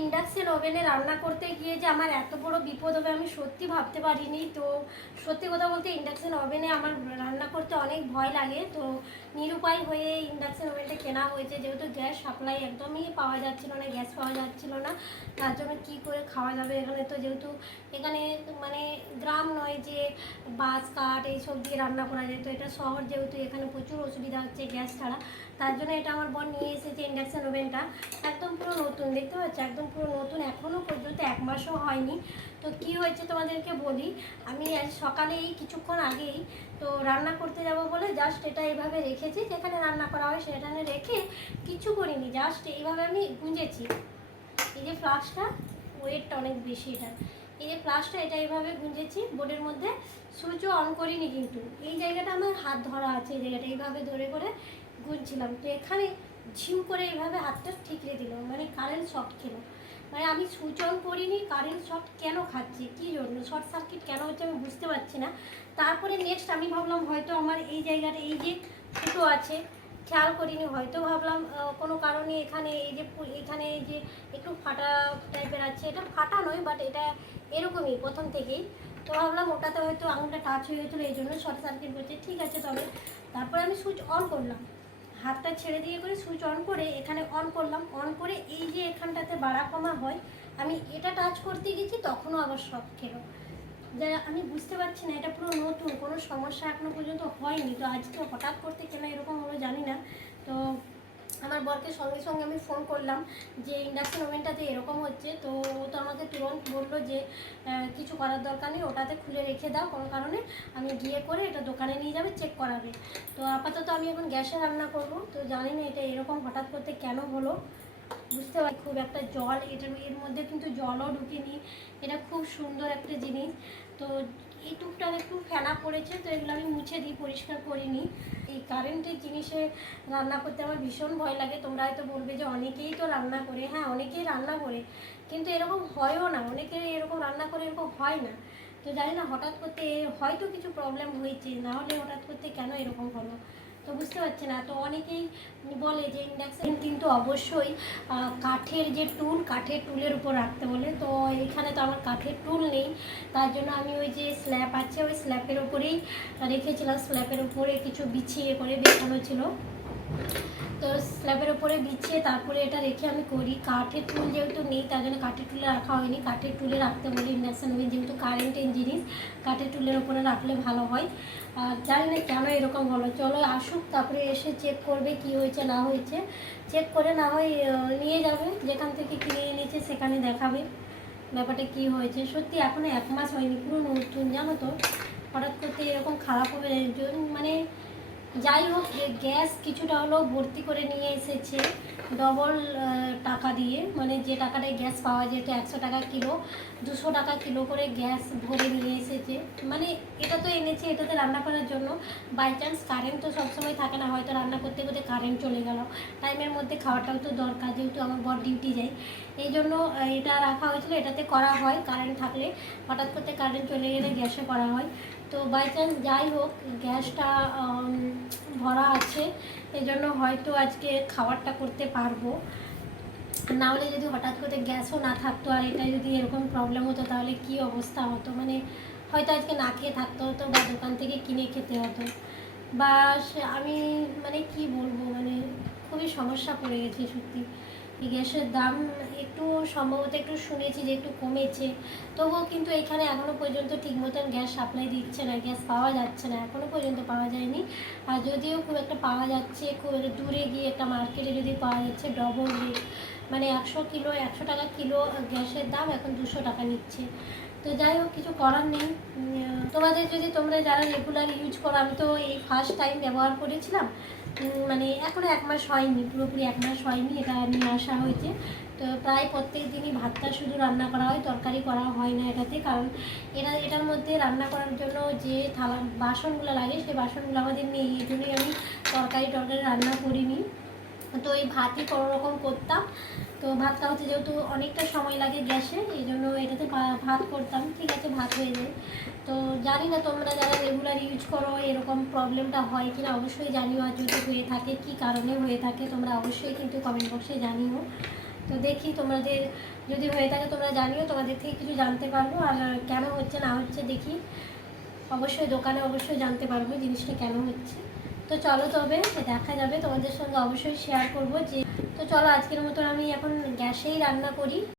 Induction ওভেনে রান্না করতে গিয়ে যে আমার এত বড় বিপদ হবে আমি সত্যি ভাবতে পারিনি। তো সত্যি কথা বলতে ইন্ডাকশন ওভেনে আমার রান্না করতে অনেক ভয় লাগে। তো নিরুপায় হয়ে ইন্ডাকশন ওভেনটা কেনা হয়েছে, যেহেতু গ্যাস সাপ্লাই একদমই পাওয়া যাচ্ছিল না, গ্যাস পাওয়া যাচ্ছিল না। তার জন্য কী করে খাওয়া যাবে এখানে, তো যেহেতু এখানে মানে গ্রাম নয় যে বাঁশ কাঠ এইসব দিয়ে রান্না করা যায়, তো এটা শহর যেহেতু এখানে প্রচুর অসুবিধা হচ্ছে গ্যাস ছাড়া। তার জন্য এটা আমার বোন নিয়ে এসেছে ইন্ডাকশন ওভেনটা। একদম পুরো নতুন, দেখতে পাচ্ছি একদম পুরো নতুন, এখনও পর্যন্ত 1 মাসও হয়নি। তো কি হয়েছে তোমাদেরকে বলি, আমি আজ সকালে এই কিছুক্ষণ আগেই তো রান্না করতে যাব বলে জাস্ট এটা এইভাবে রেখেছি, যেখানে রান্না করা হয় সেখানে রেখে কিছু করিনি, জাস্ট এইভাবে আমি গুঁজেছি। এই যে ফ্লাস্কটা ওয়েটটা অনেক বেশি, এই যে ফ্লাস্কটা এটা এইভাবে গুঁজেছি বোর্ডের মধ্যে, সুইচও অন করিনি, কিন্তু এই জায়গাটা আমার হাত ধরা আছে, এই জায়গাটা এইভাবে ধরে করে গুঁজছিলাম। তো এখানে ঝিম করে এইভাবে হাতটা ঠিকরে দিল, মানে কারেন্ট শর্ট খেলো। মানে আমি সুইচ অন করিনি, কারেন্ট শর্ট কেন খাচ্ছি, কী জন্য শর্ট সার্কিট কেন হচ্ছে আমি বুঝতে পারছি না। তারপরে নেক্সট আমি ভাবলাম হয়তো আমার এই জায়গাটা এই যে ফুটো আছে খেয়াল করিনি, হয়তো ভাবলাম কোনো কারণে এখানে এই যে একটু ফাটা টাইপের আছে, এটা ফাটা নয় বাট এটা এরকমই প্রথম থেকেই। তো ভাবলাম ওটাতে হয়তো আঙুলটা টাচ হয়ে গেছিলো, এই জন্য শর্ট সার্কিট করছে, ঠিক আছে। তবে তারপরে আমি সুইচ অন করলাম, হাতটা ছেড়ে দিয়ে করে সুইচ অন করে এখানে অন করলাম, অন করে এই যে এখানটাতে বাড়া কমা হয় আমি এটা টাচ করতে গেছি, তখনও আবার শক খেলো। যা আমি বুঝতে পারছি না, এটা পুরো নতুন, কোনো সমস্যা এখনো পর্যন্ত হয়নি। তো আজকে হঠাৎ করতে কেন এরকম হলো জানি না। তো আমার বরকে সঙ্গে সঙ্গে আমি ফোন করলাম যে ইন্ডাকশন ওভেনটাতে এরকম হচ্ছে। তো ও তো আমাকে তুরন্ত বললো যে কিছু করার দরকার নেই, ওটাতে খুলে রেখে দাও, কোনো কারণে আমি গিয়ে করে এটা দোকানে নিয়ে যাবে, চেক করাবে। তো আপাতত আমি এখন গ্যাসে রান্না করব। তো জানি না এটা এরকম হঠাৎ করতে কেন হলো, বুঝতে পারি খুব একটা জল এর মধ্যে কিন্তু জলও ঢুকেনি, এটা খুব সুন্দর একটা জিনিস। তো এই টুকটাক একটু ফেনা পড়েছে, তো এগুলো আমি মুছে দিই, পরিষ্কার করিনি। এই কারেন্টের জিনিসে রান্না করতে আমার ভীষণ ভয় লাগে। তোমরা হয়তো বলবে যে অনেকেই তো রান্না করে, হ্যাঁ অনেকেই রান্না করে, কিন্তু এরকম হয়ও না, অনেকে এরকম রান্না করে এরকম হয় না। তো জানি না হঠাৎ করতে হয়তো কিছু প্রবলেম হয়েছে, না হলে হঠাৎ করতে কেন এরকম হলো তো বুঝতে পারছি না। তো অনেকেই বলে যে ইন্ডাকশান কিন্তু অবশ্যই কাঠের যে টুল, কাঠের টুলের উপর রাখতে বলে। তো এইখানে তো আমার কাঠের টুল নেই, তার জন্য আমি ওই যে স্ল্যাব আছে ওই স্ল্যাবের উপরেই রেখেছিলাম, স্ল্যাবের উপরে কিছু বিছিয়ে করে বেছানো ছিল, তো স্ল্যাবের উপরে বিছিয়ে তারপরে এটা রেখে আমি করি। কাঠের টুল যেহেতু নেই তার জন্য কাঠের টুলে রাখা হয়নি, কাঠের টুলে রাখতে বলি ইন্ডাকশান ওভেন, যেহেতু কারেন্টের জিনিস কাঠের টুলের উপরে রাখলে ভালো হয়। আর জানি না কেন এরকম হলো, চলো আসুক তারপরে এসে চেক করবে কি হয়েছে না হয়েছে, চেক করে না হয় নিয়ে যাবে, যেখান থেকে কিনে এনেছে সেখানে দেখাবে ব্যাপারটা কি হয়েছে। সত্যি এখনও 1 মাস হয়নি, পুরো নতুন জানো তো, হঠাৎ করতে এরকম খারাপ হবে মানে যাই হোক, গ্যাস কিছুটা হলেও ভর্তি করে নিয়ে এসেছে ডবল টাকা দিয়ে, মানে যে টাকাটায় গ্যাস পাওয়া যেত 100 টাকা কিলো, 200 টাকা কিলো করে গ্যাস ভরে নিয়ে এসেছে। মানে এটা তো এনেছে এটাতে রান্না করার জন্য, বাই চান্স কারেন্ট তো সবসময় থাকে না, হয়তো রান্না করতে করতে কারেন্ট চলে গেল, টাইমের মধ্যে খাওয়াটাও তো দরকার, যেহেতু আমার বর ডিউটি যায়, এই জন্য এটা রাখা হয়েছিল, এটাতে করা হয় কারেন্ট থাকলে, হঠাৎ করতে কারেন্ট চলে গেলে গ্যাসে করা হয়। তো বাই চান্স যাই হোক গ্যাসটা ভরা আছে, এই জন্য হয়তো আজকে খাবারটা করতে পারবো, না হলে যদি হঠাৎ করে গ্যাসও না থাকতো আর এটা যদি এরকম প্রবলেম হতো তাহলে কি অবস্থা হতো, মানে হয়তো আজকে না খেয়ে থাকতে হতো বা দোকান থেকে কিনে খেতে হতো, বা আমি মানে কি বলবো, মানে খুবই সমস্যা পড়ে গেছে সত্যি। এই গ্যাসের দাম একটু সম্ভবত একটু শুনেছি যে একটু কমেছে, তবুও কিন্তু এখানে এখনও পর্যন্ত ঠিক মতন গ্যাস সাপ্লাই দিচ্ছে না, গ্যাস পাওয়া যাচ্ছে না, এখনও পর্যন্ত পাওয়া যায়নি। আর যদিও খুব একটা পাওয়া যাচ্ছে, খুব দূরে গিয়ে একটা মার্কেটে যদি পাওয়া যাচ্ছে ডবল রেট, মানে 100 টাকা কিলো গ্যাসের দাম এখন 200 টাকা নিচ্ছে। তো যাই হোক কিছু করার নেই। তোমাদের যদি তোমরা যারা রেগুলার ইউজ করো, আমি তো এই ফার্স্ট টাইম ব্যবহার করেছিলাম, মানে এখনও 1 মাস হয়নি, পুরোপুরি 1 মাস হয়নি, এটা নিয়ে আসা হয়েছে। তো প্রায় প্রত্যেক দিনই ভাতটা শুধু রান্না করা হয়, তরকারি করা হয় না এটাতে, কারণ এটার মধ্যে রান্না করার জন্য যে থালা বাসনগুলো লাগে সেই বাসনগুলো আমাদের নেই, এই জন্যই আমি তরকারি রান্না করিনি। তো এই ভাতই কোনো রকম করতাম, তো ভাতটা হচ্ছে যেহেতু অনেকটা সময় লাগে গ্যাসে, এই জন্য এটাতে ভাত করতাম, ঠিক আছে ভাত হয়ে যায়। তো জানি না তোমরা যারা রেগুলার ইউজ করো এরকম প্রবলেমটা হয় কিনা অবশ্যই জানিও, আর যদি হয়ে থাকে কী কারণে হয়ে থাকে তোমরা অবশ্যই কিন্তু কমেন্ট বক্সে জানিও। তো দেখি তোমাদের যদি হয়ে থাকে তোমরা জানিও, তোমাদের থেকে কিছু জানতে পারবো। আর কেন হচ্ছে না হচ্ছে দেখি, অবশ্যই দোকানে অবশ্যই জানতে পারবো জিনিসটা কেন হচ্ছে। তো চলো তবে দেখা যাবে, তোমাদের সঙ্গে অবশ্যই শেয়ার করবো যে। তো চলো আজকের মতো আমি এখন গ্যাসেই রান্না করি।